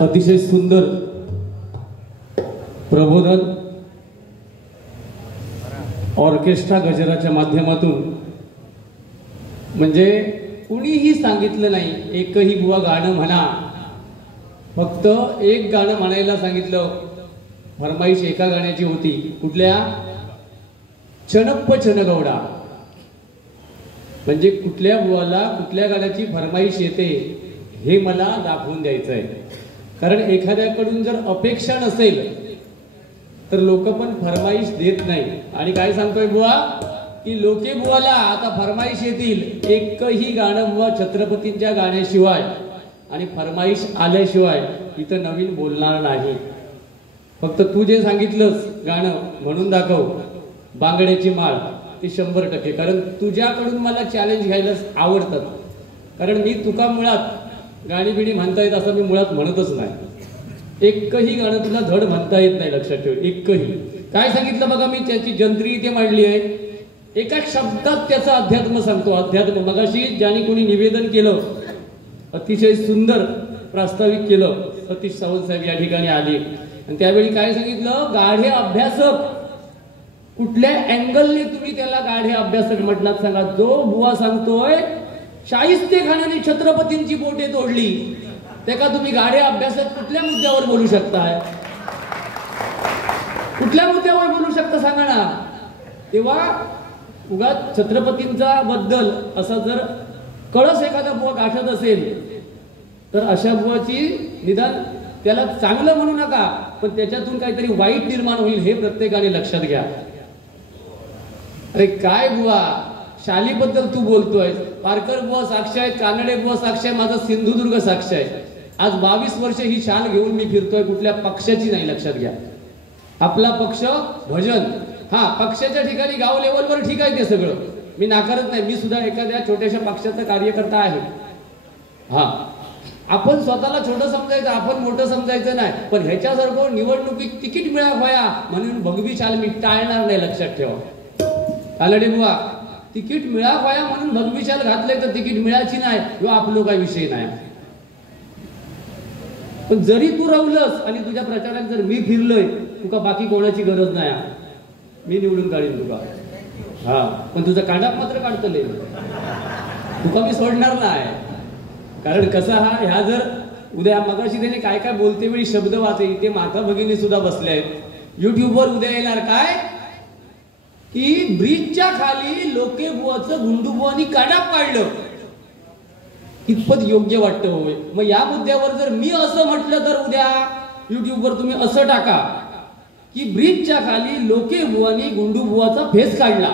अतिशय सुंदर प्रबोधन ऑर्केस्ट्रा गजराच्या माध्यमातून, म्हणजे कुणीही सांगितलं नाही एकही बुवा गाणं म्हणा, फक्त एक गाणं म्हणायला सांगितलं. फरमाईश एका गाण्याची होती, कुठल्या? चनप्प चनगौडा. म्हणजे कुठल्या बुवाला कुठल्या गाण्याची फरमाईश येते हे मला दाखवून द्यायचं आहे. कारण एखाद्याकडून जर अपेक्षा नसेल तर लोक पण फरमाईश देत नाही. आणि काय सांगतोय बुवा की लोके बुवाला आता फरमाईश येतील, एकही गाणं बुवा छत्रपतींच्या गाण्याशिवाय आणि फरमाईश आल्याशिवाय इथं नवीन बोलणार नाही. फक्त तू जे सांगितलंस गाणं म्हणून दाखव, बांगड्याची माळ, ते 100%. कारण तुझ्याकडून मला चॅलेंज घ्यायला आवडतात. कारण मी तुका मुळात गाणी बिणी म्हणता येत असं मी मुळात म्हणतच नाही. एकही गाणं तुला धड म्हणता येत नाही, लक्षात ठेव. एकही. काय सांगितलं बघा मी, त्याची जंत्री इथे मांडली आहे. एका शब्दात त्याचा अध्यात्म सांगतो. अध्यात्म मगाशी ज्याने कोणी निवेदन केलं, अतिशय सुंदर प्रास्ताविक केलं, सतीश सावंत साहेब या ठिकाणी आले. आणि त्यावेळी काय सांगितलं, गाढे अभ्यासक. कुठल्या अँगलने तुम्ही त्याला गाढे अभ्यासक म्हटलात सांगा? जो बुवा सांगतोय शाहिस्तेखानाने छत्रपतींची बोटे तोडली, ते का तुम्ही गाढे अभ्यासक कुठल्या मुद्द्यावर बोलू शकताय? कुठल्या मुद्द्यावर बोलू शकता सांगा ना. तेव्हा उगा छत्रपतींचा बद्दल असा जर कळस एखादा बुवा गाठत असेल तर अशा बुवाची निदान त्याला चांगलं म्हणू नका, पण त्याच्यातून काहीतरी वाईट निर्माण होईल हे प्रत्येकाने लक्षात घ्या. अरे काय बुवा, शालीबद्दल तू बोलतोय, पारकर बुवा साक्ष आहेत, कानडे बुवा साक्ष आहे, माझा सिंधुदुर्ग साक्ष आहे. आज 22 वर्ष ही शाल घेऊन मी फिरतोय, कुठल्या पक्षाची नाही, लक्षात घ्या. आपला पक्ष भजन, हा पक्षाच्या ठिकाणी गाव लेवलवर ठीक आहे, ते सगळं मी नाकारत नाही. मी सुद्धा एखाद्या छोट्याशा पक्षाचा कार्यकर्ता आहे. हा, आपण स्वतःला छोटं समजायचं, आपण मोठं समजायचं नाही. पण ह्याच्यासारखं निवडणुकीत तिकीट मिळावया म्हणून भगवी शाल मी टाळणार नाही, लक्षात ठेवा. कालडे बुवा, तिकीट मिळावया म्हणून भगवी शाल घातले तर तिकीट मिळायची नाही किंवा आपलं काही विषय नाही. पण जरी तू राहुलस आणि तुझ्या प्रचारात जर मी फिरलोय, तुका बाकी कोणाची गरज नाही, मी निवडून काढीन तुका. हा, पण तुझा कांडाप मात्र काढतले, तुका मी सोडणार नाही. कारण कसा हा, ह्या जर उद्या मगाशी त्याने काय काय बोलते वेळी शब्द वाचे, इथे माता भगिनी सुद्धा बसले आहेत. युट्यूबवर उद्या येणार काय की ब्रिजच्या खाली लोके बुवाचं गुंडू बुवानी कांडाप काढलं, कितपत योग्य वाटतं होय. मग या मुद्द्यावर जर मी असं म्हटलं तर उद्या युट्यूबवर तुम्ही असं टाका की ब्रिजच्या खाली लोके बुवानी गुंडू बुवाचा फेस काढला.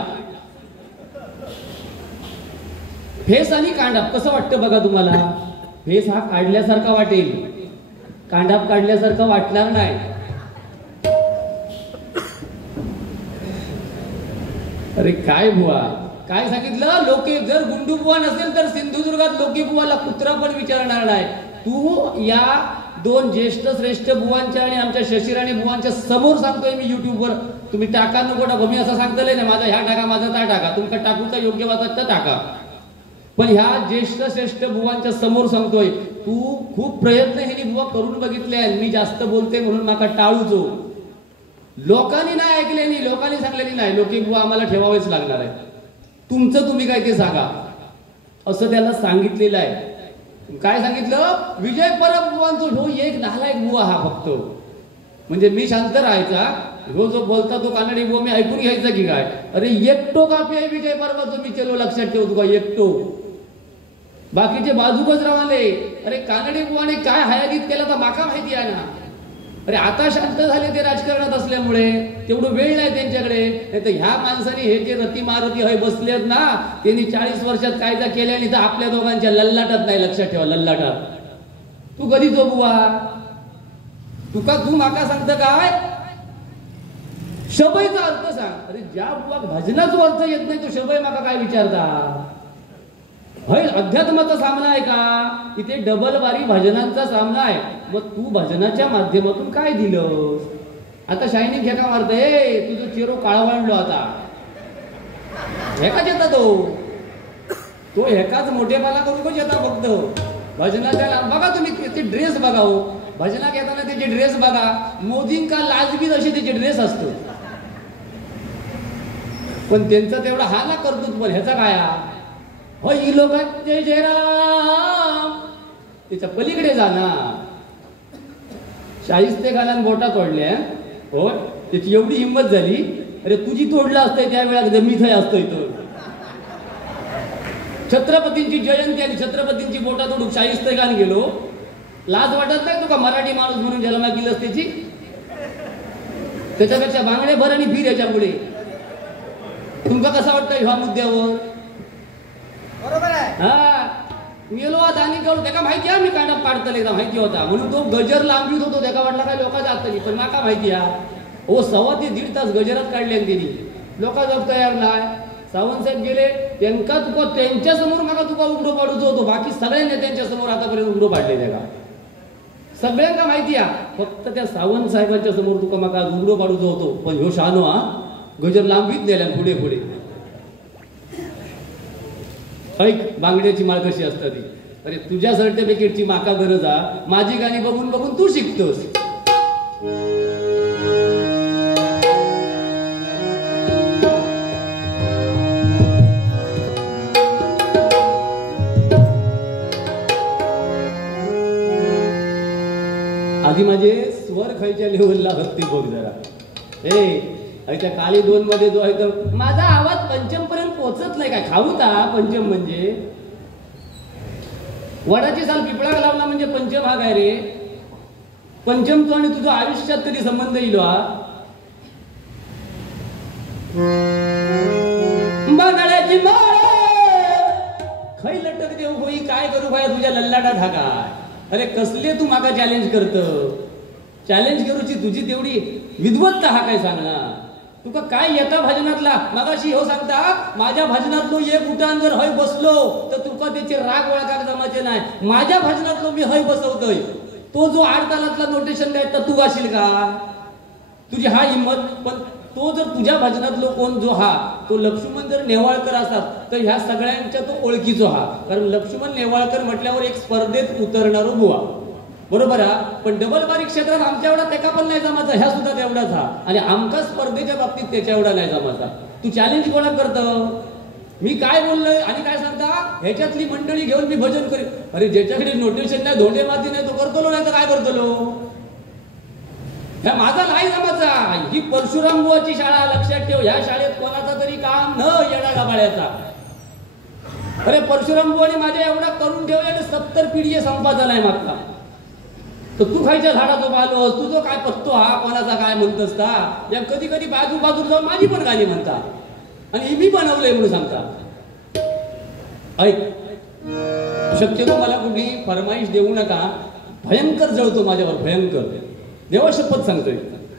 फेस आणि कांडाप कसं वाटतं बघा तुम्हाला? फेस हा काढल्यासारखा वाटेल, कांडाप काढल्यासारखा वाटणार नाही. अरे काय बुवा, काय सांगितलं? लोके जर गुंडू बुवा नसेल तर सिंधुदुर्गात लोके बुवाला कुत्रा पण विचारणार नाही. तू या 2 ज्येष्ठ श्रेष्ठ बुवांच्या आणि आमच्या शशिराणी बुवांच्या समोर सांगतोय मी युट्यूबवर. तुम्ही टाका नको टाका, मी असं सांगतलंय ना, माझा ह्या टाका माझा त्या टाका, तुमका टाकूचा योग्य वाटत तर टाका. पण ह्या ज्येष्ठ श्रेष्ठ बुवांच्या समोर सांगतोय, तू खूप प्रयत्न हे बुवा करून बघितले, मी जास्त बोलते म्हणून माका टाळूचो. लोकांनी नाही ऐकलेली, लोकांनी सांगलेली नाही, लोके बुवा आम्हाला ठेवावेच लागणार आहे, तुमचं तुम्ही काय ते सांगा, असं त्याला सांगितलेलं आहे. काय सांगितलं? विजय परब बुवांचं हो एक नालायक बुवा हा फक्त. म्हणजे मी शांत राहायचा, हो जो बोलता तो कानडी बुवा मी ऐकून घ्यायचा की काय? अरे एकटो कापी आहे विजय परबाचं, मी चलो लक्षात ठेवतो का एकटो, बाकीचे बाजूकच राहिले. अरे कानडी बुवाने काय हयागीत केला तर माका माहिती आहे ना. अरे आता शांत झाले ते राजकारणात असल्यामुळे, तेवढं वेळ नाही त्यांच्याकडे. नाही तर ह्या माणसाने हे जे रती मारुती हय बसलेत ना, त्यांनी 40 वर्षात कायदा केल्याने तर आपल्या दोघांच्या लल्लाटात नाही, लक्षात ठेवा, लल्लाटात. तू कधी जो बुवा, तू माका सांगत काय शबईचा अर्थ सांग. अरे ज्या बुवा भजनाचा अर्थ येत नाही तो शबई माका काय विचारता? हय अध्यात्माचा सामना आहे का? इथे डबल वारी भजनांचा सामना आहे. मग तू भजनाच्या माध्यमातून काय दिलं? आता शायनिंग घ्या का मारतय, तुझं चेहरा काळा वाढलो आता हे का येतात तो एकाच मोठेपणा करू येता फक्त भजनाच्या बघा तुम्ही ते ड्रेस बघा हो भजनात येताना त्याचे ड्रेस बघा मोदींका लाजबीज असे त्याचे ड्रेस असतो पण त्यांचा तेवढा हा ना करतो पण ह्याचा काय हो ही लोक जय जय राम त्याच्या पलीकडे जा ना शाहिस्ते खानान बोटा तोडल्या हो त्याची एवढी हिंमत झाली अरे तुझी तोडला असतंय त्या वेळात मी थंय असतोय तो छत्रपतींची जयंती आणि छत्रपतींची बोटा तोडून शाहिस्ते खान गेलो लाज वाटत नाही तुका मराठी माणूस म्हणून जन्मा केलंस त्याची त्याच्यापेक्षा बांगडे भर आणि फिर याच्या पुढे तुमका कसा वाटतं ह्या मुद्द्यावर बरोबर आहे हा मेलो आता आणि कळू त्याला माहिती आहे मी कांडा पाडतले एकदा माहिती होता म्हणून तो गजर लांबीत होतो त्याला वाटला काय लोक जात नाही पण माका माहिती आहे हो 1.5 ते 1.5 तास गजरात काढले त्यांनी लोक जग तयार नाही सावंत साहेब गेले त्यांका तुका त्यांच्या समोर माका तुका उघडो पाडूच होतो बाकी सगळ्या नेत्यांच्या समोर आतापर्यंत उघडो पाडले त्याला सगळ्यांना माहिती आहे फक्त त्या सावंत साहेबांच्या समोर तुका माका उघडो पाडूच होतो पण ह्यो शहाणो हा गजर लांबीत नेल्या पुढे पुढे ऐक बांगड्याची माळ कशी असतात ती अरे तुझ्या सर्टिफिकेटची माका गरज आ माझी गाणी बघून बघून तू शिकतोस आधी माझे स्वर खायच्या लेवलला भक्ती बघ जरा त्या काली 2 मध्ये जो आहे तो माझा आवाज पंचम पर्यंत पोहोचत नाही काय खाऊता पंचम म्हणजे वडाची साल पिपळाक लावला म्हणजे पंचम हा काय रे पंचम तो आणि तुझा आयुष्यात कधी संबंध येईल बघाड्याची खै लटक देऊ होई काय करू भाई तुझ्या लल्लाटा धाका अरे कसले तू माका चॅलेंज करत चॅलेंज करूची तुझी तेवढी विद्वत्ता हा काय सांगणार तुका काय येता भजनातला मगाशी हो सांगता माझ्या भजनातलो एक उठान जर हय बसलो तर तुका त्याचे राग वळखाक जमाचे नाही माझ्या भजनातलो मी हय बसवतोय तो जो 8 तालातला नोटेशन गायता तू गाशील का तुझी हा हिंमत पण तो जर तुझ्या भजनातलो कोण जो हा तो लक्ष्मण जर नेवाळकर असतात तर ह्या सगळ्यांच्या तो ओळखीचो हा कारण लक्ष्मण नेवाळकर म्हटल्यावर एक स्पर्धेत उतरणारो बुवा बरोबर हा पण डबल बारीक क्षेत्रात आमच्या एवढा त्याका पण नाही जमाचा ह्या सुद्धा तेवढाच हा आणि आमका स्पर्धेच्या बाबतीत त्याच्या एवढा नाही जमाचा तू चॅलेंज कोणा करत मी काय बोललोय आणि काय सांगता ह्याच्यातली मंडळी घेऊन मी भजन करेन अरे ज्याच्याकडे नोटेशन नाही धोंडे माती नाही तो करतलो नाही तर काय करतलो ह्या माझा नाही जमाचा ही परशुराम बुवाची शाळा लक्षात ठेव ह्या शाळेत कोणाचा तरी काम न येडा गाबाळ्याचा अरे परशुराम बुवाने माझ्या एवढा करून ठेवले 70 पिढी संपा झालाय मागचा तर तू खायच्या झाडाचो पालोस तुझो काय पत्तो हा कोणाचा काय म्हणतस का या कधी कधी बाजू जाऊन माझी पण गाणी म्हणता आणि मी बनवलंय म्हणून सांगता ऐक शक्यतो मला कुठली फरमाईश देऊ नका भयंकर जळतो माझ्यावर भयंकर देवा शपथ सांगतोय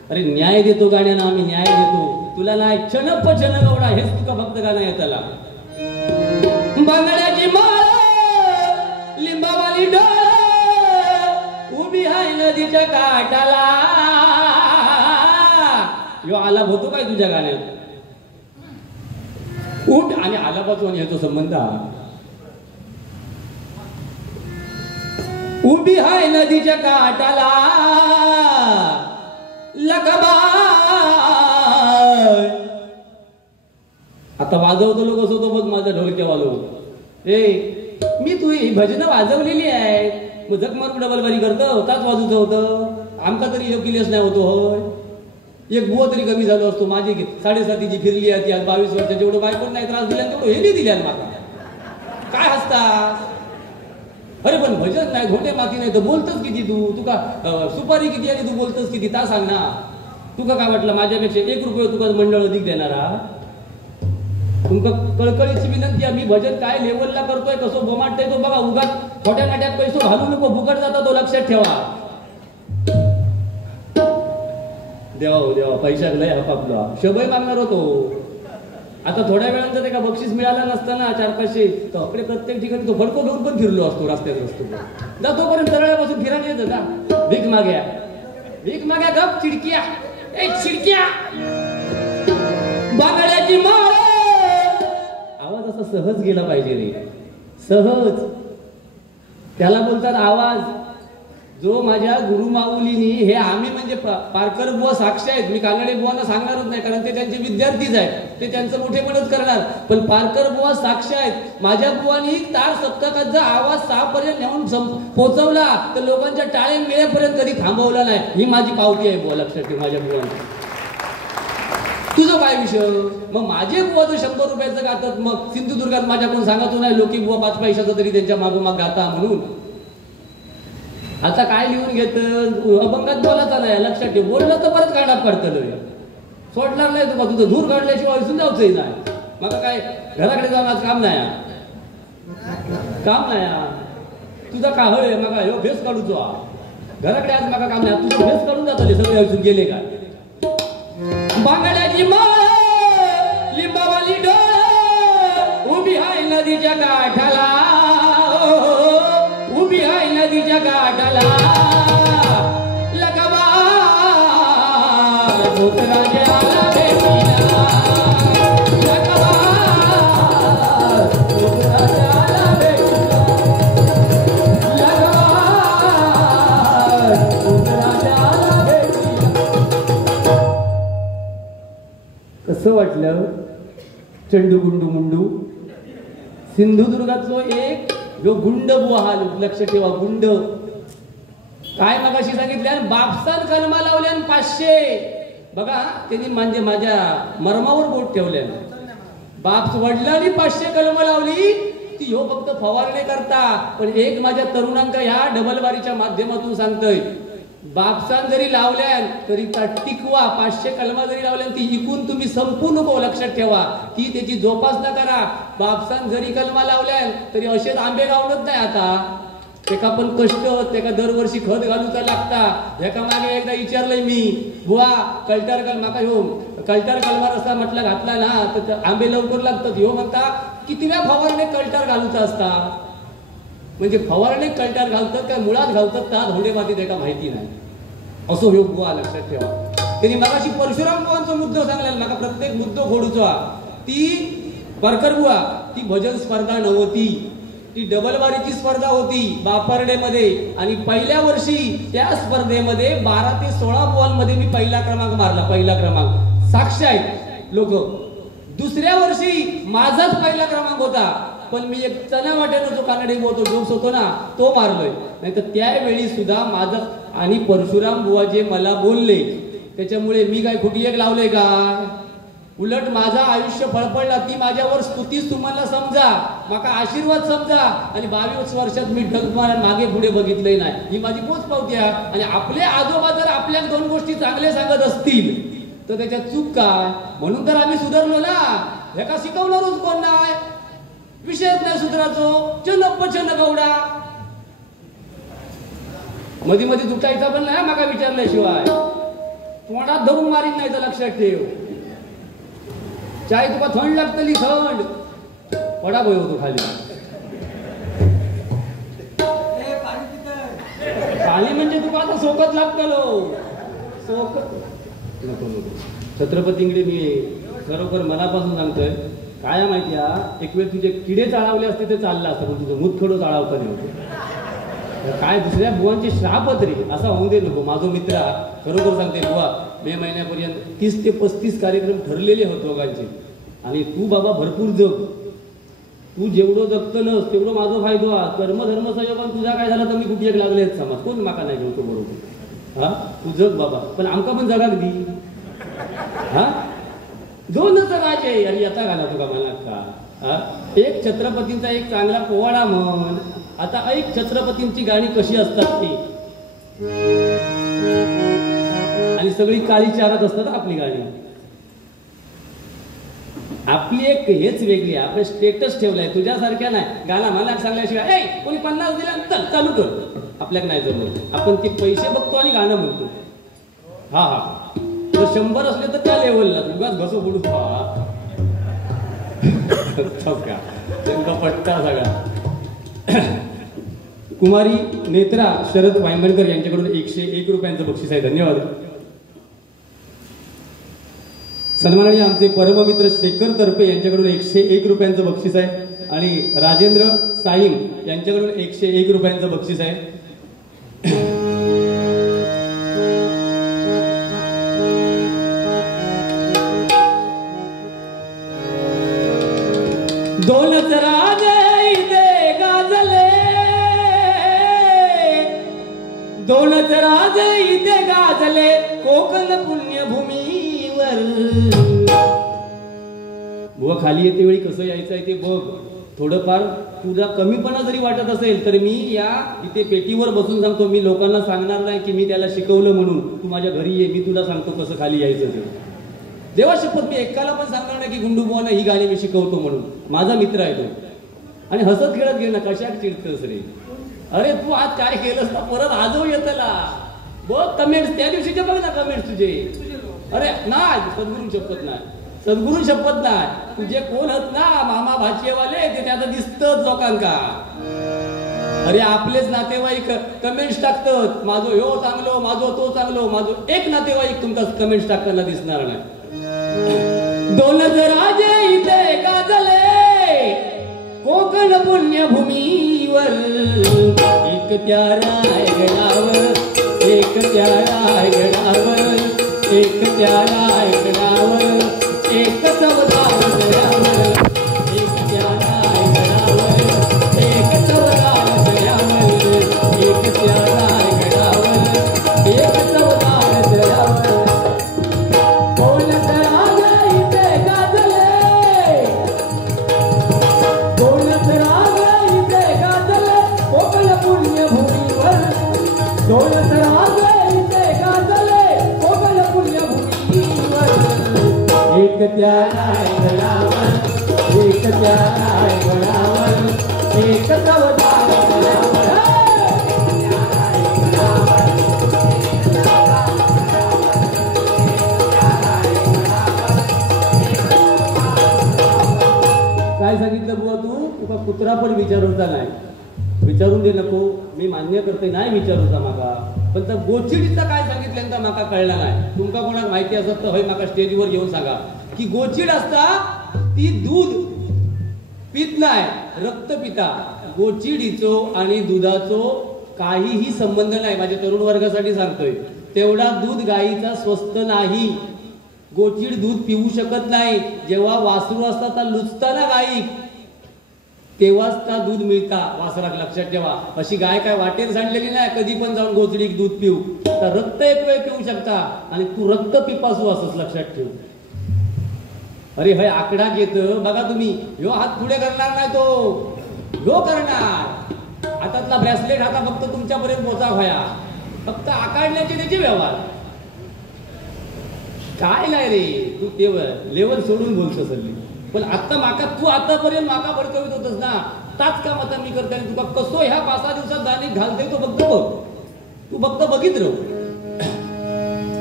अरे न्याय देतो गाण्याना आम्ही न्याय देतो तुला नाही क्षणप क्षण गवडा हेच तुका फक्त गाणं येताला बांगड्याची माळ लिंबावाली डोळ उभी हाय नदीच्या काठाला यो आलाप होतो काय तुझ्या गाण्यात उठ आणि आलापाचो आणि ह्याचा संबंध उभी हाय नदीच्या काठाला लकबाय आता वाजवतो लोक कसं होतो बघ माझा ढोलक्यावालो मी तू ही भजनं वाजवलेली आहे मग जग मारून डबल बारी करतो ताच वाजूचं होतं आमका तरी योग्यलेस नाही होतो होय एक बुवा तरी कमी झालो असतो माझी 7.5 फिरली आहे 22 वर्ष जेवढं बायकोन नाही त्रास दिला तेवढं हे नाही दिल्या माका काय हसता अरे पण भजन नाही घोटे माती नाही तर बोलतोस किती तुका सुपारी किती आणि तू बोलतोस किती ता सांग ना तुका काय वाटलं माझ्यापेक्षा 1 रुपये तुका मंडळ अधिक देणारा तुमका कळकळीची विनंती आहे मी भजन काय लेवलला करतोय कसं बोमाटतोय तो बघा उगाच खोट्या नाट्यात पैसे घालू नको फुकट जाता तो लक्षात ठेवा देवा पैशाक लय हपापला शबय मागणार होतो आता थोड्या वेळानंतर ते का बक्षीस मिळालं नसताना 400-500 तर आपले प्रत्येक ठिकाणी तो फडको घेऊन पण फिरलो असतो रस्त्यात असतो जातोपर्यंत तळ्यापासून फिरायला येतं का भीक माग्या गप चिडकिया चिडकिया बांगड्याची माळ आवाज असा सहज गेला पाहिजे रे सहज. त्याला बोलतात आवाज. जो माझ्या गुरुमाऊलीनी, हे आम्ही म्हणजे पारकर बुवा साक्ष आहेत, मी कानडे बुवांना सांगणारच नाही कारण ते त्यांचे विद्यार्थीच आहेत, ते त्यांचं मोठेपणच करणार. पण पारकर बुवा साक्ष आहेत. माझ्या बुवानी तार सप्तकाचा आवाज 6 पर्यंत नेऊन पोहोचवला तर लोकांच्या टाळे मिळेपर्यंत कधी थांबवला नाही. ही माझी पावती आहे बुवा, लक्षात ठेव माझ्या बुवांनी. तुझं काय विषय? मग माझे बुवा जर 100 रुपयाचं गातात, मग सिंधुदुर्गात माझ्याकडून सांगतो नाही लोकी बुवा 5 पैशाचं तरी त्यांच्या मागोमाग गाता म्हणून. आता काय लिहून घेत, अभंगात बोलायचा नाही, लक्षात ठेव. बोललं तर परत काढाप काढतं, सोडणार नाही तुला. तुझं धूर काढल्याशिवाय इथून जाऊचंही नाही. मग काय घराकडे जाऊन आज काम नाही, काम नाही तुझा का हळ मग ह्यो भेस काढूचो घराकडे आज मग काम नाही. तुझं भेस काढून जात सगळे इथून गेले का. बांगड्याची माळ लिंबावाली डोळ उभी आहे नदीच्या काठाला, उभी आहे नदीच्या काठाला. लगावा भूतराजे आला भेटीला, लगावा भूतराजे आला भेटीला, लगावा भूतराजे आला भेटीला. कसं वाटलं चंडू गुंडू मुंडू? सिंधुदुर्गातलो एक जो गुंड बुवा, हा लक्ष ठेवा गुंड. काय मगाशी सांगितल्या, बापसान कलमा लावल्या 500. बघा त्यांनी म्हणजे माझ्या मर्मावर बोट ठेवल्या. बाप वडिलांनी 500 कलमा लावली, ती ह्यो फक्त फवारणी करता. पण एक माझ्या तरुणांका ह्या डबलबारीच्या माध्यमातून सांगतोय, बापसान जरी लावल्या तरी त्या टिकवा. 500 कलमा जरी लावल्या ती इकून तुम्ही संपू नको, लक्षात ठेवा. ती त्याची जोपासना करा. बापसान जरी कलमा लावल्या तरी असेच आंबे गावत नाही. आता त्याका पण कष्ट, त्याका दरवर्षी खत घालूचा लागता. ह्याका मागे एकदा विचारलंय मी, बुवा कल्टर कलमा ह्यो कल्टर कलमा रस्ता म्हटलं घातला ना तर आंबे लवकर लागतात. ह्यो म्हणता कितीव्या फवारणे कल्टर घालूचा असता. म्हणजे फवारणे कल्टर घालतात काय मुळात घालतात का धोंडे माती त्याका माहिती नाही. असो ह्यो बुवा, लक्षात ठेवा. त्यांनी मगाशी परशुराम बुवांचा मुद्दो सांगलेला, माका प्रत्येक मुद्दो खोडूचा. ती परकर बुवा, ती भजन स्पर्धा नव्हती, ती डबलबारीची स्पर्धा होती बापर्डेमध्ये. आणि पहिल्या वर्षी त्या स्पर्धेमध्ये 12 ते 16 बुवांमध्ये मी पहिला क्रमांक मारला. पहिला क्रमांक साक्ष आहेत लोक. दुसऱ्या वर्षी माझाच पहिला क्रमांक होता, पण मी एक चना वाट्यानं जो कानडे होतो जोक्स होतो ना तो मारलोय. नाही तर त्यावेळी सुद्धा माझं आणि परशुराम बुवा जे मला बोलले त्याच्यामुळे मी काय खोटी एक लावले का. उलट माझा आयुष्य फळफळला. ती माझ्यावर स्तुतीच तुम्हाला समजा, माका आशीर्वाद समजा. आणि 22 वर्षात मी ढगमार मागे पुढे बघितलंय नाही. ही माझी पोच पावती आहे. आणि आपले आजोबा जर आपल्या 2 गोष्टी चांगले सांगत असतील तर त्याच्यात चूक काय. म्हणून तर आम्ही सुधारलो ना. ह्याका शिकवणारच कोण नाही, विषयच नाही सुधाराचो. चनप्प चन गौडा मध्ये मध्ये तुटायचा पण नाही माका विचारल्याशिवाय. तोंडात धरून मारीन नाही तर लक्षात ठेव. चाय तुका थंड लागतली, थंड पडा बोय होतो खाली. पाणी म्हणजे तुका आता सोकत लागतलो. सोकत नको नको. छत्रपतींकडे मी खरोखर मनापासून सांगतोय, काय माहिती आहे, एक वेळ तुझे किडे चाळवले असते ते चाललं असतं, पण तुझं मुतखडो चाळावता नाही होते. काय दुसऱ्या बुवांची श्राप तरी असा होऊ दे नको. माझा मित्र खरोखर सांगते, बुवा मे महिन्यापर्यंत 30 ते 35 कार्यक्रम ठरलेले होते दोघांचे. आणि तू बाबा भरपूर जग. तू जेवढं जगतलंस तेवढं माझा फायदो. कर्मधर्म संयोगान तुझा काय झाला तर मी कुठे एक लागले समाज कोण माका नाही घेतो बरोबर. हा तू जग बाबा, पण आमका पण जगाक दी. हा 2 जगाचे आणि येता घाला तुका मला का. एक छत्रपतींचा एक चांगला पोवाडा म्हण. आता ऐक छत्रपतींची गाणी कशी असतात ती. आणि सगळी काळी चारत असतात आपली गाणी. आपली एक हेच वेगळी. आपण स्टेटस ठेवलाय तुझ्यासारख्या नाही. गाणं मला सांगल्याशिवाय कोणी 50 दिला तर चालू कर, आपल्याला नाही जमत. आपण ते पैसे बघतो आणि गाणं म्हणतो. हा हा जर 100 असले तर त्या लेवलला तुझाच घसो पडू का पट्टा सगळा. कुमारी नेत्रा शरद वायंगणकर यांच्याकडून 101 रुपयांचं बक्षीस आहे. धन्यवाद. सन्माननीय आमचे परममित्र शेखर तर्फे यांच्याकडून 101 रुपयांचं बक्षीस आहे. आणि राजेंद्र साईम यांच्याकडून 101 रुपयांचं बक्षीस आहे. दोनच राजे इथे गाजले, दोनच राजे इथे गाजले कोकण पुण्यभूमीवर. बुवा खाली येते वेळी कसं यायचं आहे ते बघ. थोडंफार तुझा कमीपणा जरी वाटत असेल तर मी या इथे पेटीवर बसून सांगतो. मी लोकांना सांगणार नाही की मी त्याला शिकवलं म्हणून. तू माझ्या घरी ये, मी तुला सांगतो कसं खाली यायचं ते. देवा शपथ मी एकाला पण सांगणार नाही की गुंडू बुवांना ही गाणी मी शिकवतो म्हणून. माझा मित्र आहे तो. आणि हसत खेळत घे ना, कशाक चिडतस रे. अरे तू आज काय केलंस ना, परत आजव येतला बघ कमेंट्स. त्या दिवशीचे बघ ना कमेंट्स तुझे. अरे नाही, सद्गुरू शपथ नाही, सद्गुरू शपथ नाही. तुझे कोण आहेत ना मामा भाचीवाले ते त्याचं दिसतच लोकांका. अरे आपलेच नातेवाईक कमेंट्स टाकतात, माझो ह्यो चांगलो, माझो तो चांगलो. माझो एक नातेवाईक तुमका कमेंट्स टाकताना दिसणार नाही. दोनच राजे इथे गाजले कोकण पुण्यभूमीवर. एक त्या रायगडावर, एक त्या रायगडावर, एक त्या रायगडावर, एक चवदार दर्यावर, एक त्या रायगडावर, एक चवदार दर्यावर, एक त्या रायगडावर, एक चवदार दर्यावर. दोनच राजे इथे गाजले, दोनच राजे इथे गाजले कोकण पुण्यभूमीवर. दोनच राजे इथे गाजले कोकण पुण्यभूमीवर. एक त्या रायगडावर, एक त्या रायगडावर, एक चवदार दर्यावर. काय सांगितलं बुवा तू? तुका कुत्रा पण विचारूचा नाही. विचारून दे नको, मी मान्य करते नाही विचारूचा माका. पण त्या गोचिडीचा काय सांगितलं तर माका कळला नाही. तुमका कोणाक माहिती असत तर होय माका स्टेजवर येऊन सांगा की गोचिड असता ती दूध पित नाही, रक्त पिता. गोचिडीचो आणि दुधाचो काहीही संबंध नाही. माझ्या तरुण वर्गासाठी सांगतोय. तेवढा दूध गाईचा स्वस्त नाही. गोचिड दूध पिऊ शकत नाही. जेव्हा वासरू असतात तर लुचताना गाई तेव्हाच त्या दूध मिळता वासराक. लक्षात ठेवा. अशी गाय काय वाटेल सांडलेली नाही. कधी पण जाऊन गोचडीक दूध पिऊ तर रक्त एक वेळ पिऊ शकता आणि तू रक्त पिपासू असंच लक्षात ठेव. अरे हय आकडा घेत बघा तुम्ही. ह्यो हात पुढे करणार नाही, तो ह्यो करणार. हातातला ब्रेसलेट हाता फक्त तुमच्यापर्यंत पोचा व्हाया. फक्त आकारण्याचे त्याचे व्यवहार. काय नाही रे, तू तेवढं लेवल सोडून बोलतोस हल्ली. पण आता माका तू आतापर्यंत माका भडकवित होतस ना, ताच काम आता मी करताय. तुका कसो ह्या 5-6 दिवसात दाणी घालते तो फक्त बघ. तू फक्त बघित राहू.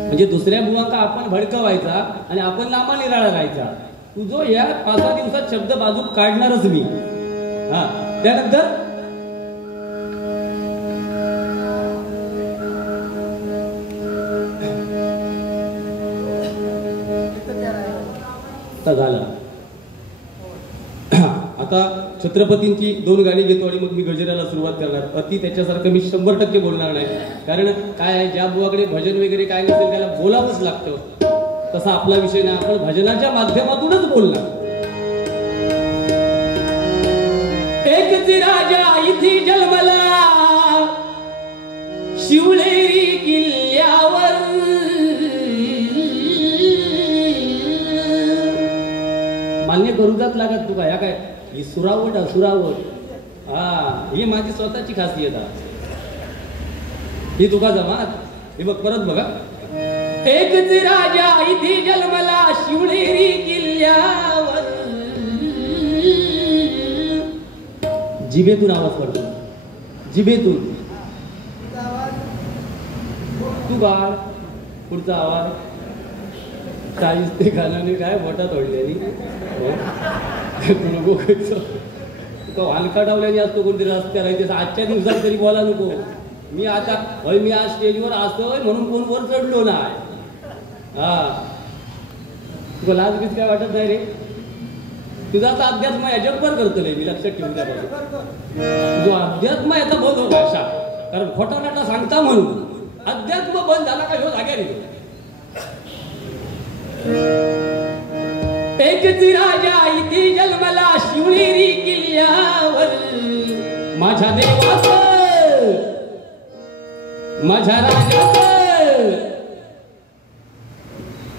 म्हणजे दुसऱ्या बुवांका आपण भडकवायचा आणि आपण नामा निराळा राहायचा. तू जो या 5-6 दिवसात शब्द बाजूक काढणारच मी. हा त्यानंतर झाला. आता छत्रपतींची 2 गाणी घेतो आणि मग मी गजराला सुरुवात करणार. अति त्याच्यासारखं मी 100% बोलणार नाही. कारण काय आहे, ज्या बुवाकडे भजन वगैरे काय नसेल त्याला बोलावंच लागतं. तसा आपला विषय नाही. आपण भजनाच्या माध्यमातूनच बोलणार. एक राजा इथे जन्मला शिवलेरी किल्ल्यावर. मान्य करूच लागत तुका. ह्या काय ही सुरावट सुरावट. हा ही माझी स्वतःची खासियत आहे. ही तुका जमात. हे बघ परत बघा. एकच राजा इथे जन्मला शिवनेरी किल्ल्यावर. जिभेतून आवाज पडतो. जिभेतून तू गाड. पुढचा आवाज काय ते गाण्याने काय बोटात ओढलेली. नको तुका वालकाटावल्याने असतो कोणतरी रस्त्याला. इथे आजच्या दिवसात तरी बोला नको. मी आता होय मी आज स्टेजवर असतोय म्हणून कोण वर चढलो नाही. हा तुला लाज बीज काय वाटत नाही रे. तुझा आता अध्यात्म याच्यावर करतोय मी लक्षात ठेवून द्या करतो. जो अध्यात्म याचा बंद होता अशा कारण खोटा नाटा सांगता म्हणून अध्यात्म बंद झाला का ह्यो जाग्यार येतो. एकच राजा इथे जन्मला शिवनेरी किल्ल्यावर माझ्या देवाचं माझ्या राजाचं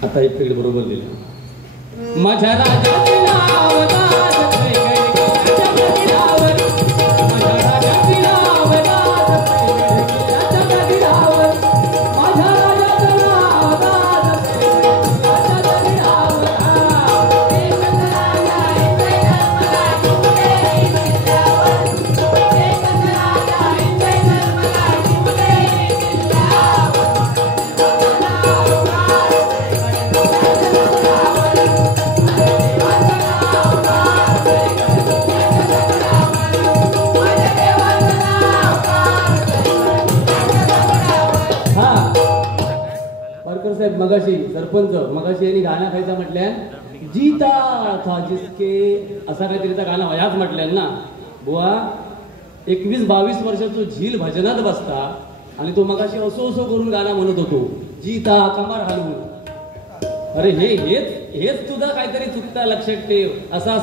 आता एक पीड बरोबर दिलं माझ्या राजाचं नाव दास माझ्या राजाचं नाव दास माझ्या राजाचं नाव दास साहेब मगाशी सरपंच मगाशी यांनी गाणं खायचा म्हटल्या जीता था जिसके असा काहीतरी गाणं ह्याच म्हटल्यान ना बुवा 21-22 वर्षाचो झील भजनात बसता आणि तो मगाशी असो असो करून गाणं म्हणत होतो जीता कमार हलवून अरे हेच तुझा काहीतरी चुकता लक्षात ठेव असा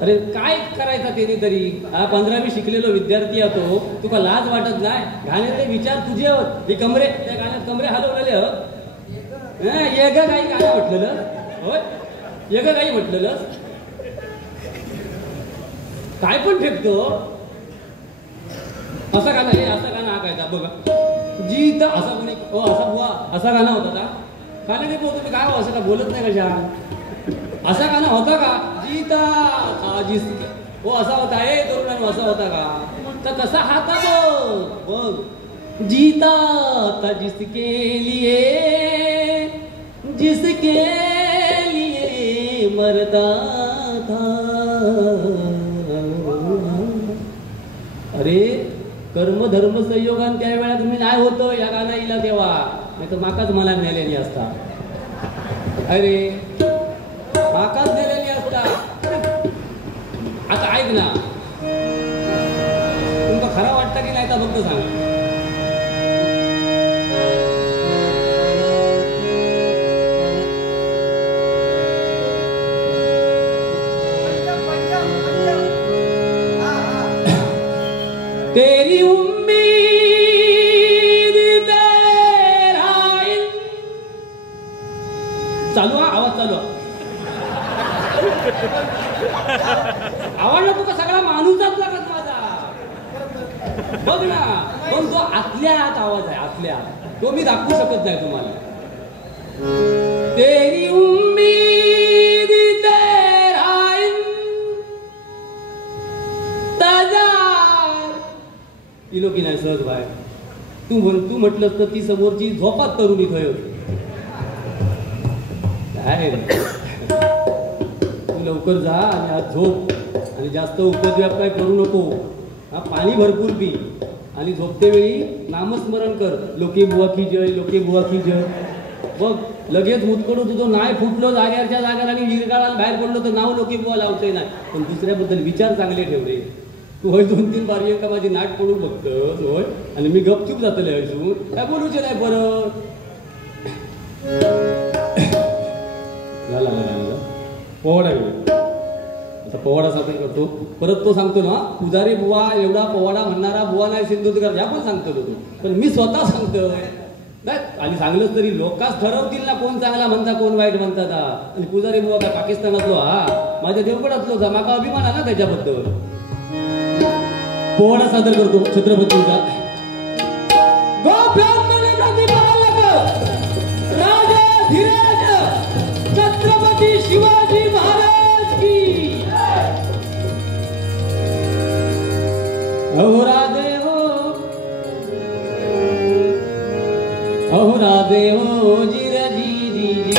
अरे काय करायचा त्याने तरी हा 15वी शिकलेलो विद्यार्थी तो तुका लाज वाटत नाही गाण्याचे विचार तुझे होत हे कमरे त्या गाण्यात कमरे हलवलेले येग काही गाणं म्हटलेलं होय येग काही म्हटलेलं काय पण फेकतो असा गाणं हा कायचा बघा जीत असा कोणी असा बुवा असा गाणं होता का गाणं नाही बोलतो तुम्ही काय असं का बोलत नाही कशा असा गाणं होता का जीता हो असा होता तरुणांनो असा होता का तर कसा हाता बघ जीता था जिसके लिए मरता था अरे कर्म धर्म संयोगान त्या वेळा तुम्ही नाही होतो या गाणं इला तेव्हा नाही तर माकाच मला नेलेली असता अरे माकाच नेलेली असता आता ऐक ना तुमका खरा वाटतं की नाही तर फक्त सांग तेरी उम्मीद तेरा चालू आवाज चालू आवाज नको का सगळा माणूसच लागत माझा बघ ना पण तो आतल्या आत आवाज आहे आतल्या तो मी दाखवू शकत नाही तुम्हाला तेरी उम्मीद तेरा इलो की नाही सहज बाहेर तू म्हटलंस तर ती समोरची झोपात तरुणी थय काय तू लवकर जा आणि आज झोप आणि जास्त उपद्व्याप काय करू नको हा पाणी भरपूर पी आणि झोपते वेळी नामस्मरण कर लोके बुवा की जय बघ लगेच मुतकडू तुझं नाही फुटलो जाग्याच्या जाग्याला आणि गिरगाळाला बाहेर पडलो तर नाव लोके बुवा लावते नाही पण दुसऱ्याबद्दल विचार चांगले ठेव रे तू होय 2-3 बारी का माझी नाट पडून बघतस होय आणि मी गपचूप जातले हयसून काय बोलूचे नाही परत झाला पोवाडा आता पोवाडा सादर करतो परत तो सांगतो ना पुजारी बुवा एवढा पोवाडा म्हणणारा बुवा नाही सिंधुदुर्गात या पण सांगतो तो पण मी स्वतः सांगतोय नाही आणि सांगलंच तरी लोकांच ठरवतील ना कोण चांगला म्हणता कोण वाईट म्हणतात आणि पुजारी बुवा काय पाकिस्तानातलो हा माझ्या देवगडातलो जा माका अभिमान आहे ना त्याच्याबद्दल पोवाडा सादर करतो छत्रपतीचा राजा धीरज छत्रपती शिवाजी महाराज की अहो राधे हो जिरा जी जी जी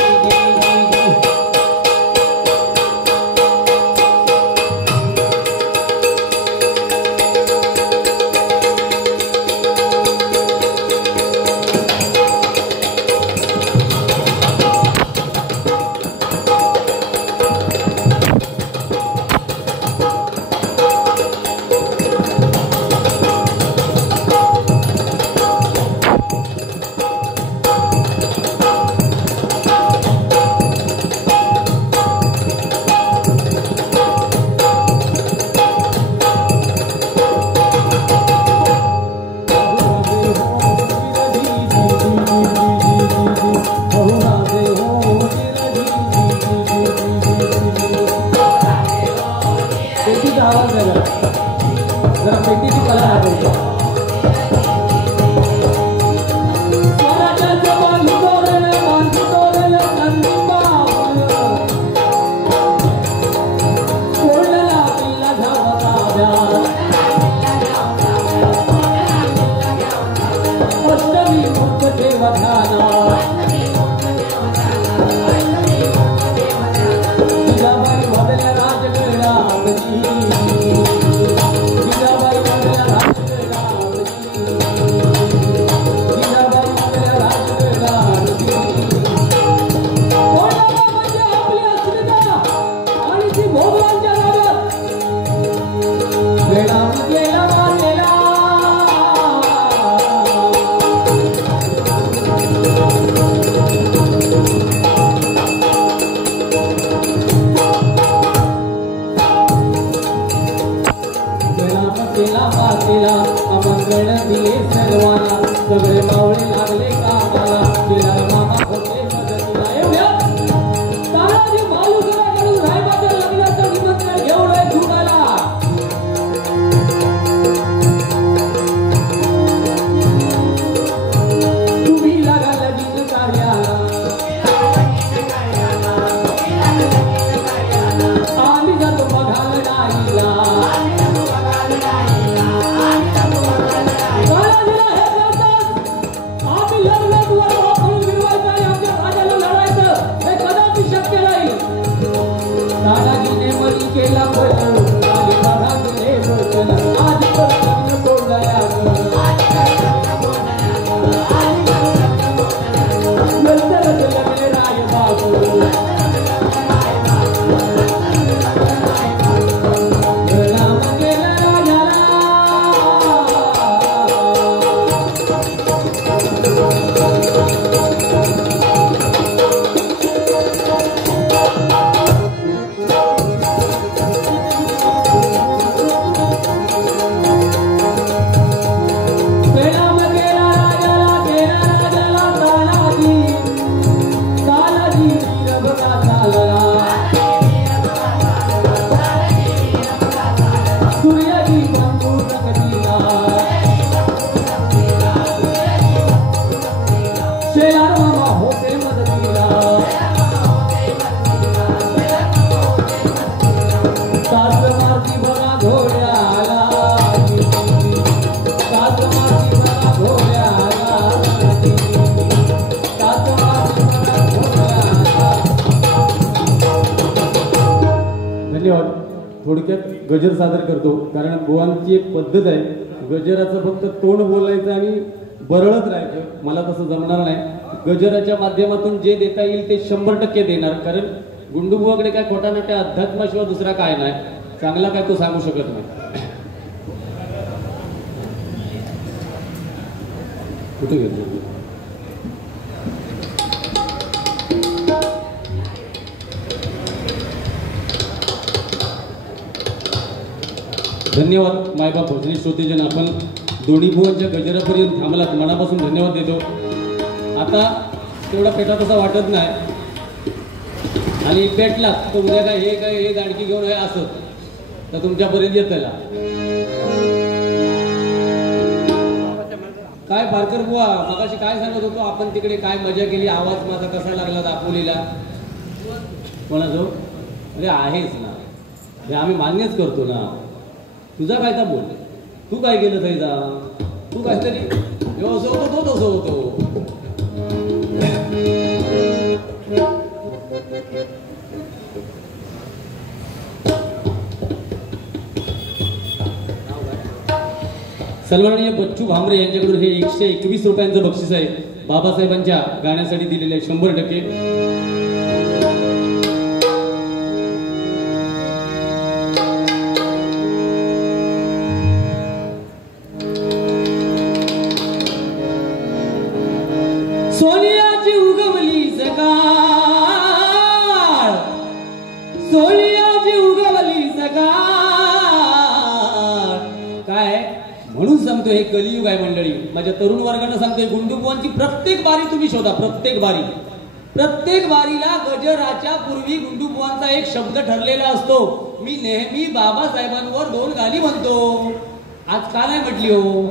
पेटीचा आवाज आहे जरा पेटीची कला दाखवतो. सगळे मावळे लागले कामाला तिला मामा होते मदतीला. एवढ्या तानाजी मालुसराकडून रायबाच्या लग्नाचं निमंत्रण घेऊन झुकाला. तुम्ही लागा लगीन कार्याला आम्ही जातो बघायला नाहीला. दादाजीने मरी केला बदल आणि दादाजीने बदल आज तर लग्न तोडलंय नंतर लग्न राय बाबू प्रणाम केला राजाला. थोडक्यात गजर सादर करतो कारण बुवांची एक पद्धत आहे. गजराचं फक्त तोंड बोलायचं आणि बरळत राहायचं. मला तसं जमणार नाही. गजराच्या माध्यमातून जे देता येईल ते 100% देणार कारण गुंडूबुवाकडे काय खोटा नाट्य अध्यात्माशिवाय दुसरा काय नाही. चांगला काय तो सांगू शकत नाही. कुठे घेतो धन्यवाद मायबाप भजनी श्रोतेजन. आपण दोन्ही बुवांच्या गजरापर्यंत थांबलात मनापासून धन्यवाद देतो. आता तेवढा पेटा तसा वाटत नाही आणि पेटलात तर उद्या काय हे दांडकी घेऊन आहे असं तर तुमच्यापर्यंत येतला काय. पारकर बुवा मगाशी काय सांगत होतो आपण तिकडे काय मजा केली. आवाज माझा कसा लागला दापोलीला कोणाजो अरे आहेच ना हे आम्ही मान्यच करतो ना. तुझा काय तर बोल तू काय केलं थैजा तू काय तरी असं होतो तो तसं होतो. सन्माननीय बच्चू भामरे यांच्याकडून हे 121 रुपयांचं बक्षीस आहे. बाबासाहेबांच्या गाण्यासाठी दिलेले 100%. सोनियाची उगवली सकाळ सोनियाची उगवली सकाळ काय म्हणून सांगतो हे कलियुग आहे मंडळी. माझ्या तरुण वर्गाने सांगतोय गुंडुबुवांची प्रत्येक बारी तुम्ही शोधा. प्रत्येक बारी प्रत्येक वारीला गजराच्या पूर्वी गुंडूबुवांचा एक शब्द ठरलेला असतो. मी नेहमी बाबासाहेबांवर 2 गाणी म्हणतो. आज का नाही म्हटली हो?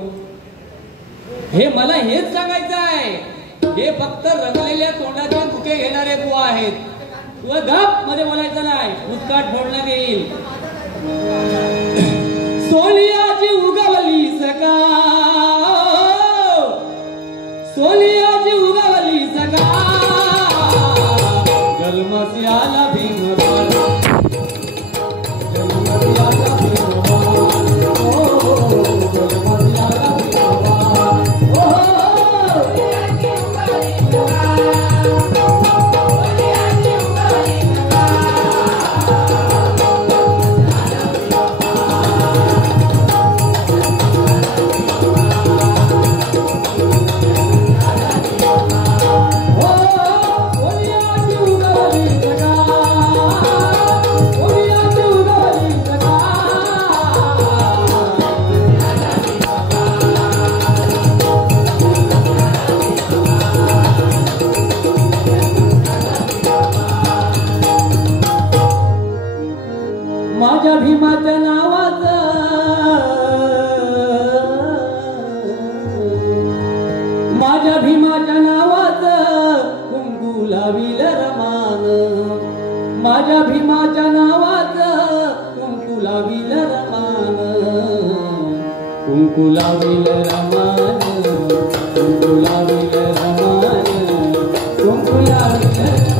हे मला हेच सांगायचं आहे. हे फक्त रंगलेल्या तोंडाचे मुके घेणारे बुवा आहेत. तुला गप मध्ये बोलायचं नाही, मुस्काट फोडण्यात येईल. सोनियाची उगवली सका, सोनियाची उगवली सका, जन्मसी आला भीमबाळ, जन्मसी आला भीमबाळ, जन्मसी आला भीमबाळ. माझ्या भीमाच्या नावाचं, माझ्या भीमाच्या नावाचं कुंकू लाविल रमान, माझ्या भीमाच्या नावाचं कुंकू लाविल रमान, कुंकू लाविल रमान, कुंकू लाविल रमान, कुंकू लाविल रमान.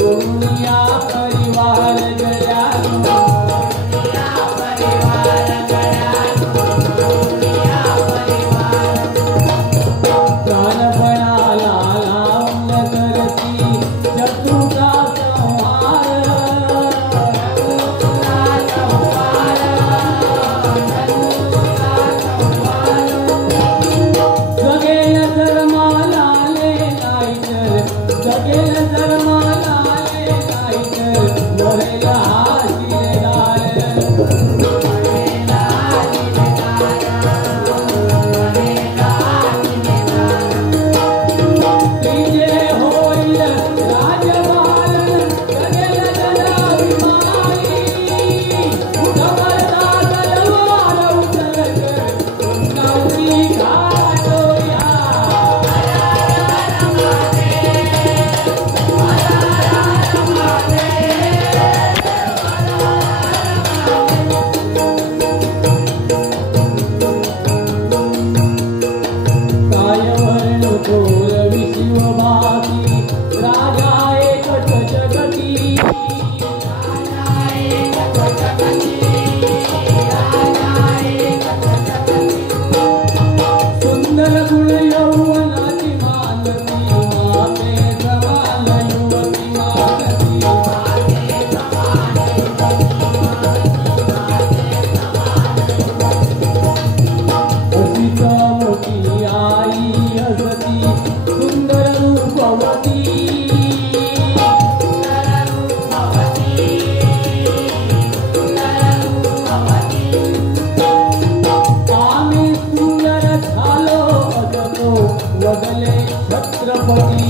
दुनिया परिवार गळ्यानो प्राणपणाला लावून करती शत्रूचा संहार जगेल धर्माला आले नाही तर जगेल धर्माला आले नाही तर मरेल हा शिलेदार विजय होईल राजपालन जगेल जनाभिमानी उठवता तलवार उचलकर उंचावली घाटोया काय वर्ण थोर विश्वभाती राजा एकच जगती सुंदर गुण यौवनाची मानती माते समान युवती मानती अशी मोठी आई असती सुंदर रूपवती आम्ही सुंदर झालो असतो वगले छत्रपती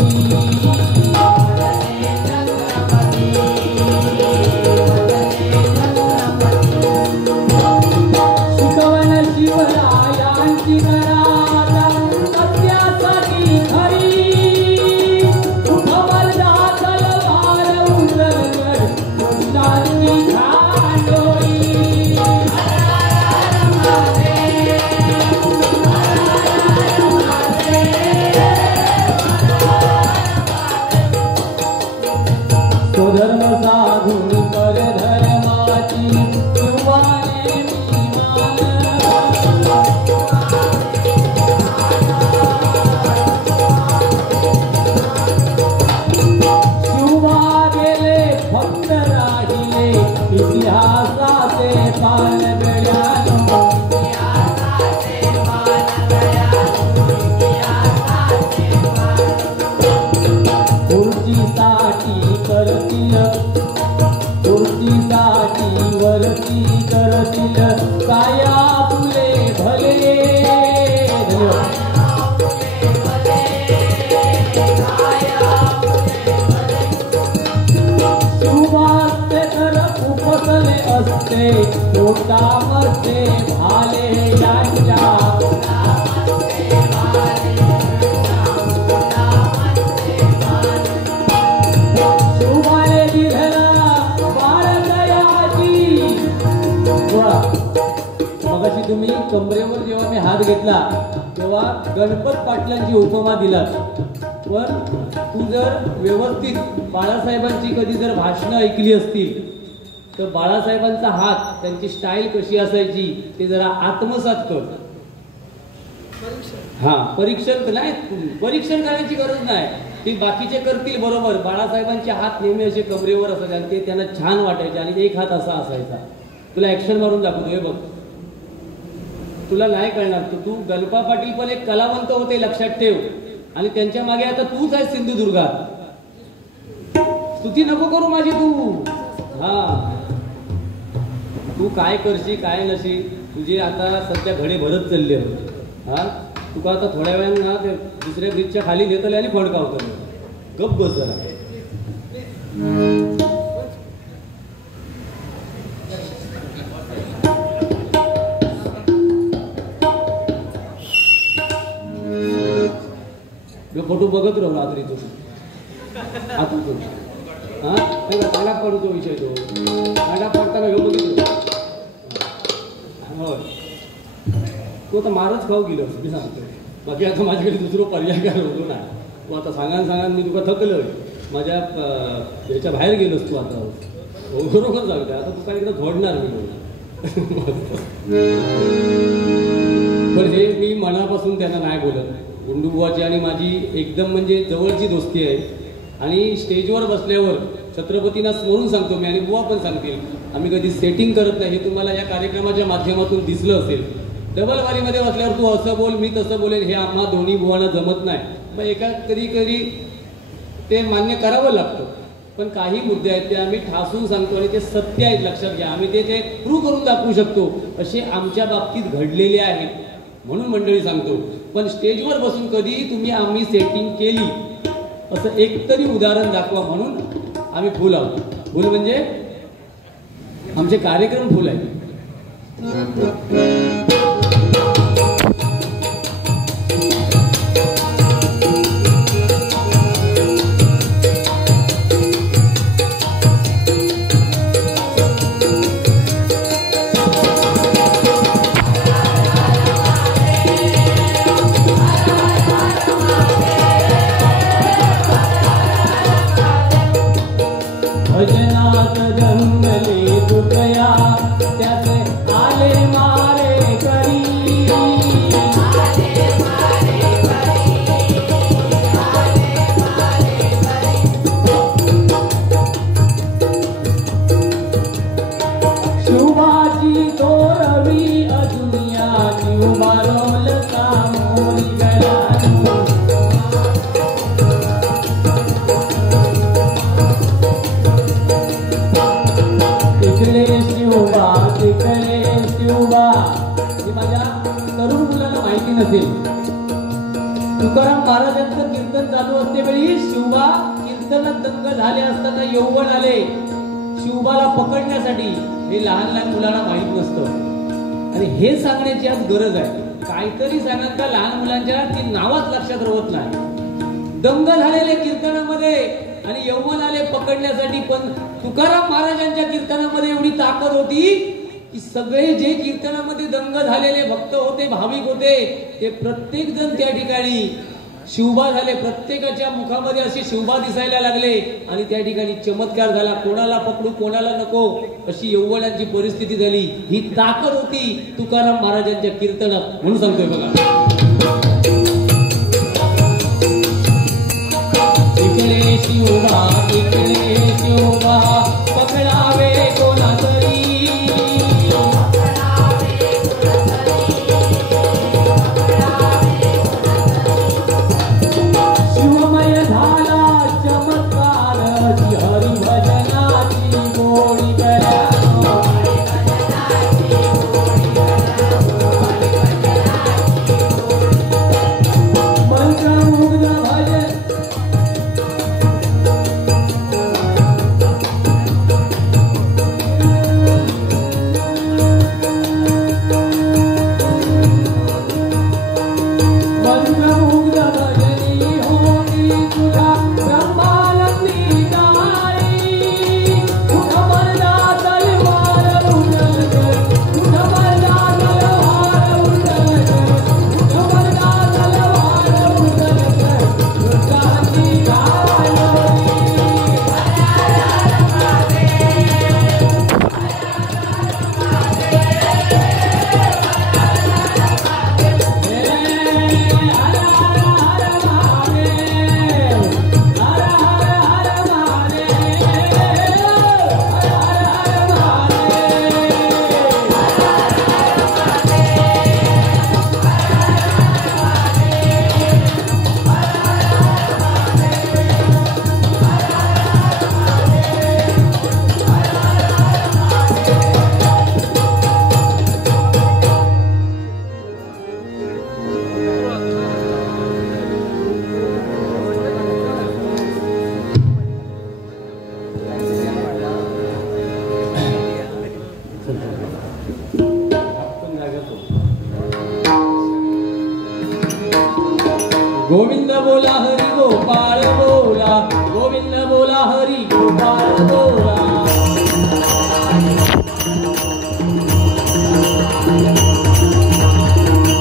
शिकवण शिवरायांची घरात सत्यासाठी खरी उठवल तलवार उचलकर दुष्टांची घाटोई स्वधर्म साधून कर धर्माची युवाने मी शिवा गेले फक्त राहिले इतिहासाचे पान गळ्यानो खुर्चीसाठी करतील खुर्चीसाठी वरती करतील काया फुले भले धन्यवाद सुभाषते तर उपसले असते पोटामध्ये भाले यांच्या शिवबाने दिलेला बाळगयाची मगाशी तुम्ही कमरेवर जेव्हा मी हात घेतला तेव्हा गणपत पाटलांची उपमा दिलात पण तू जर व्यवस्थित बाळासाहेबांची कधी जर भाषणं ऐकली असतील तर बाळासाहेबांचा हात त्यांची स्टाईल कशी असायची ते जरा आत्मसात कर. हा परीक्षण नाही परीक्षण करायची गरज नाही ते बाकीचे करतील बरोबर. बाळासाहेबांचे हात नेहमी असे कमरेवर असायचे आणि ते त्यांना छान वाटायचे आणि एक हात असा असायचा. तुला ऍक्शन मारून दाखवतो हे बघ तुला नाही कळणार. तू गणपा पाटील पण एक कलावंत होते लक्षात ठेव आणि त्यांच्या मागे आता तूच आहेस सिंधुदुर्गात. स्तुती नको करू माझी तू. हा तू काय करशी काय नशी तुझे आता सध्या घडे भरत चालले. हा तुका आता थोड्या वेळानं ना ते दुसऱ्या ब्रिजच्या खाली नेतले आणि फडकावतो. गप बस जरा. फोटो बघत राहू रात्रीतून आतून. हा पाण्यात पडतो विषय तो पाण्यात पडताना घेऊ बघितलं. होय तू आता मारच खाऊ गेलो मी सांगतो. बाकी आता माझ्याकडे दुसरं पर्याय काय होतो ना. तू आता सांगा मी तुका थकलोय. माझ्या याच्या बाहेर गेलोस तू आता. बरोबर सांगते आता तू काय एकदा घडणार मी. पण हे मी मनापासून त्यांना नाही बोलत. गुंडूबुवाची आणि माझी एकदम म्हणजे जवळची दोस्ती आहे. आणि स्टेजवर बसल्यावर छत्रपतींना स्मरून सांगतो मी आणि बुवा पण सांगतील, आम्ही कधी सेटिंग करत नाही. हे तुम्हाला या कार्यक्रमाच्या माध्यमातून दिसलं असेल. डबल वारीमध्ये बसल्यावर तू असं बोल मी तसं बोलेल हे आम्हा दोन्ही बुवांना जमत नाही. मग एका कधी कधी ते मान्य करावं लागतं. पण काही मुद्दे आहेत ते आम्ही ठासून सांगतो आणि ते सत्य आहेत, लक्षात घ्या. आम्ही ते प्रूव्ह करून दाखवू शकतो असे आमच्या बाबतीत घडलेले आहेत. म्हणून मंडळी सांगतो. पण स्टेजवर बसून कधी तुम्ही आम्ही सेटिंग केली असं एकतरी उदाहरण दाखवा. म्हणून आम्ही फुल आहोत. फुल म्हणजे आमचे कार्यक्रम फुल आहेत. भजनात जंगले तुकया त्याचे आले मारे करी. शुभाची तोरवी अजुनिया उभारवल सामोरी गला. माझ्या तरुण मुलांना माहिती नसेल, तुकाराम महाराजांचं कीर्तन चालू असते वेळी शिवबा कीर्तनात दंग झाले असताना यौवन आले शिवबाला पकडण्यासाठी. हे लहान लहान मुलांना माहित नसतं आणि हे सांगण्याची आज गरज आहे. काहीतरी सांगत का लहान मुलांच्या ती नावाच लक्षात राहत नाही. दंग झालेले कीर्तनामध्ये आणि यौवन आले पकडण्यासाठी. पण तुकाराम महाराजांच्या कीर्तनामध्ये एवढी ताकद होती की सगळे जे कीर्तनामध्ये दंग झालेले भक्त होते, भाविक होते, ते प्रत्येक जण त्या ठिकाणी शिवबा झाले. प्रत्येकाच्या मुखामध्ये असे शिवबा दिसायला लागले आणि त्या ठिकाणी चमत्कार झाला. कोणाला पकडू कोणाला नको अशी यौवनाची परिस्थिती झाली. ही ताकद होती तुकाराम महाराजांच्या कीर्तनात. म्हणून सांगतोय बघा, इकडे शिवबा इकडे शिवबा पकडावे कोणा तरी. शिवमय झाला चमत्कार हरी भजनाची गोडी करा. मंत्रमुग्ध भजन गोविंद बोला हरी गोपाळ बोला, गोविंद बोला हरी गोपाळ बोला.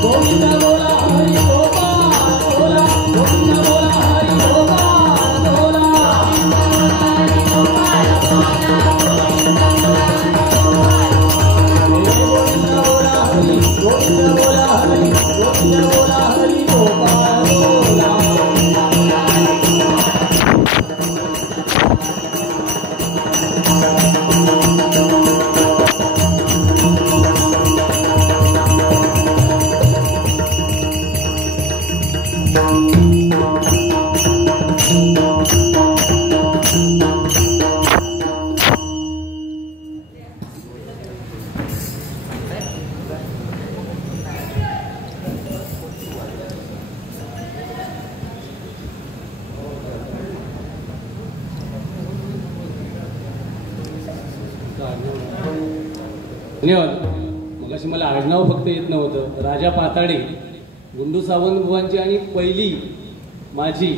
गोविंद बोला हरी गोपाळ बोला, गोविंद बोला हरी गोपाळ बोला. धन्यवाद. मगाशी मला आडनाव फक्त येत नव्हतं. राजा पाताडे, गुंडू सावंत बुवांची आणि पहिली माझी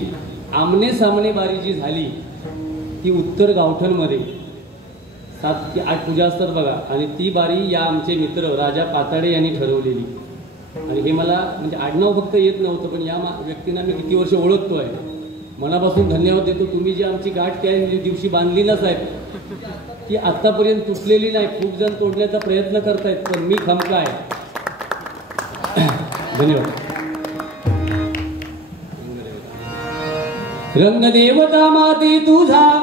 आमने सामने बारी जी झाली ती उत्तर गावठणमध्ये 7 ते 8 पूजा असतात बघा, आणि ती बारी या आमचे मित्र राजा पाताडे यांनी ठरवलेली. आणि हे मला म्हणजे आडनाव फक्त येत नव्हतं, पण या व्यक्तींना मी किती वर्ष ओळखतोय. मनापासून धन्यवाद देतो. तुम्ही जी आमची गाठ त्या दिवशी बांधली ना साहेब, ती आतापर्यंत तुटलेली नाही. खूप जण तोडण्याचा प्रयत्न करतायत, पण मी खमका आहे. धन्यवाद. रंगदेवता माती तुझा